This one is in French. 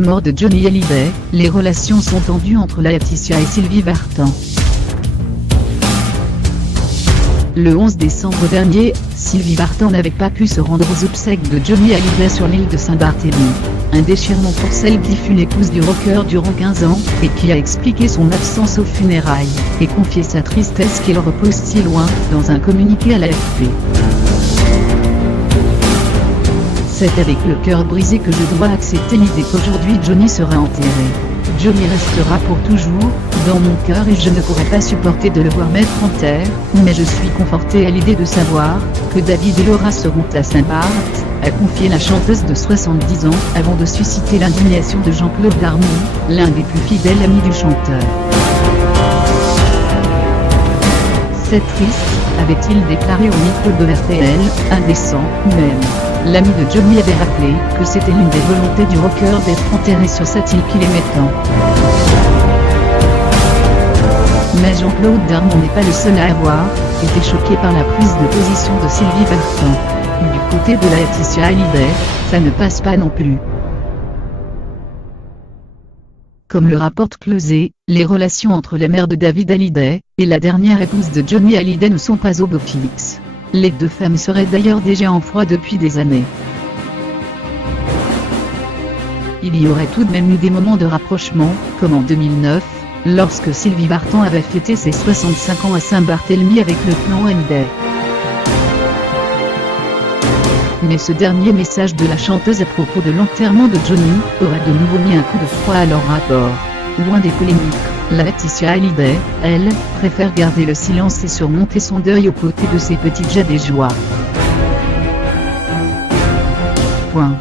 Mort de Johnny Hallyday, les relations sont tendues entre Laetitia et Sylvie Vartan. Le 11 décembre dernier, Sylvie Vartan n'avait pas pu se rendre aux obsèques de Johnny Hallyday sur l'île de Saint-Barthélemy. Un déchirement pour celle qui fut l'épouse du rocker durant 15 ans, et qui a expliqué son absence aux funérailles, et confié sa tristesse qu'il repose si loin, dans un communiqué à l'AFP. C'est avec le cœur brisé que je dois accepter l'idée qu'aujourd'hui Johnny sera enterré. Johnny restera pour toujours, dans mon cœur, et je ne pourrai pas supporter de le voir mettre en terre, mais je suis confortée à l'idée de savoir que David et Laura seront à Saint-Barth, a confié la chanteuse de 70 ans, avant de susciter l'indignation de Jean-Claude Darmon, l'un des plus fidèles amis du chanteur. C'est triste, avait-il déclaré au micro de RTL, indécent, même. L'ami de Johnny avait rappelé que c'était l'une des volontés du rocker d'être enterré sur cette île qu'il aimait tant. Mais Jean-Claude Darmon n'est pas le seul à avoir été choqué par la prise de position de Sylvie Vartan. Du côté de Laetitia Hallyday, ça ne passe pas non plus. Comme le rapporte Closet, les relations entre la mère de David Hallyday et la dernière épouse de Johnny Hallyday ne sont pas au beau fixe. Les deux femmes seraient d'ailleurs déjà en froid depuis des années. Il y aurait tout de même eu des moments de rapprochement, comme en 2009, lorsque Sylvie Vartan avait fêté ses 65 ans à Saint-Barthélemy avec le clan Hallyday. Mais ce dernier message de la chanteuse à propos de l'enterrement de Johnny aurait de nouveau mis un coup de froid à leur rapport. Loin des polémiques, Laetitia Hallyday, elle, préfère garder le silence et surmonter son deuil aux côtés de ses petites joies des joies. Point.